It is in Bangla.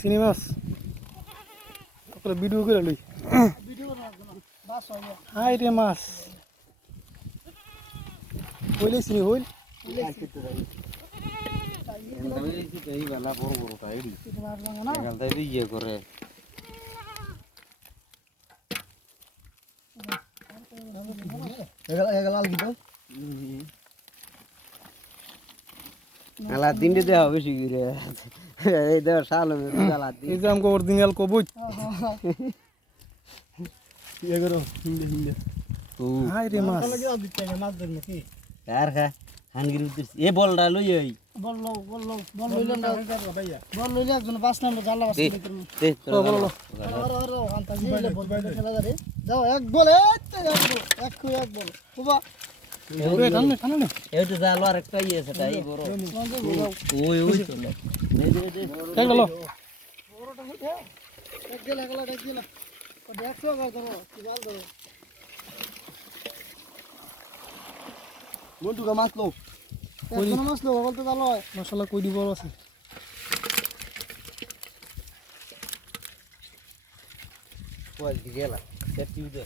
চিনি মাছ তারপরে ভিডিও করে লই হাই রে মাছ হইলে চিনি হইল তিনটে দেওয়া বেশি করে এই দেওয়া সাল এই যে আমাকে অরিজিনাল কবুজ হাই রে মাছ আর খা হানগির এ বলটা লই ওই বল লইলে একজন 5 নম্বর জালা বাস দে যাও এক বল এক বল বাবা এইটা জালো আর একটা ইয়ে আছে তাই বড় ওই চলে দেখ লো বড়টা হইছে এক গেলা দেখ গেলা ও দেখছো গা করো কি জাল ধরো মন্টু কা মাছ লো কোন মাছ লো বলতে জালো মশলা কই দিব আছে কই গেলা সেট ইউ দে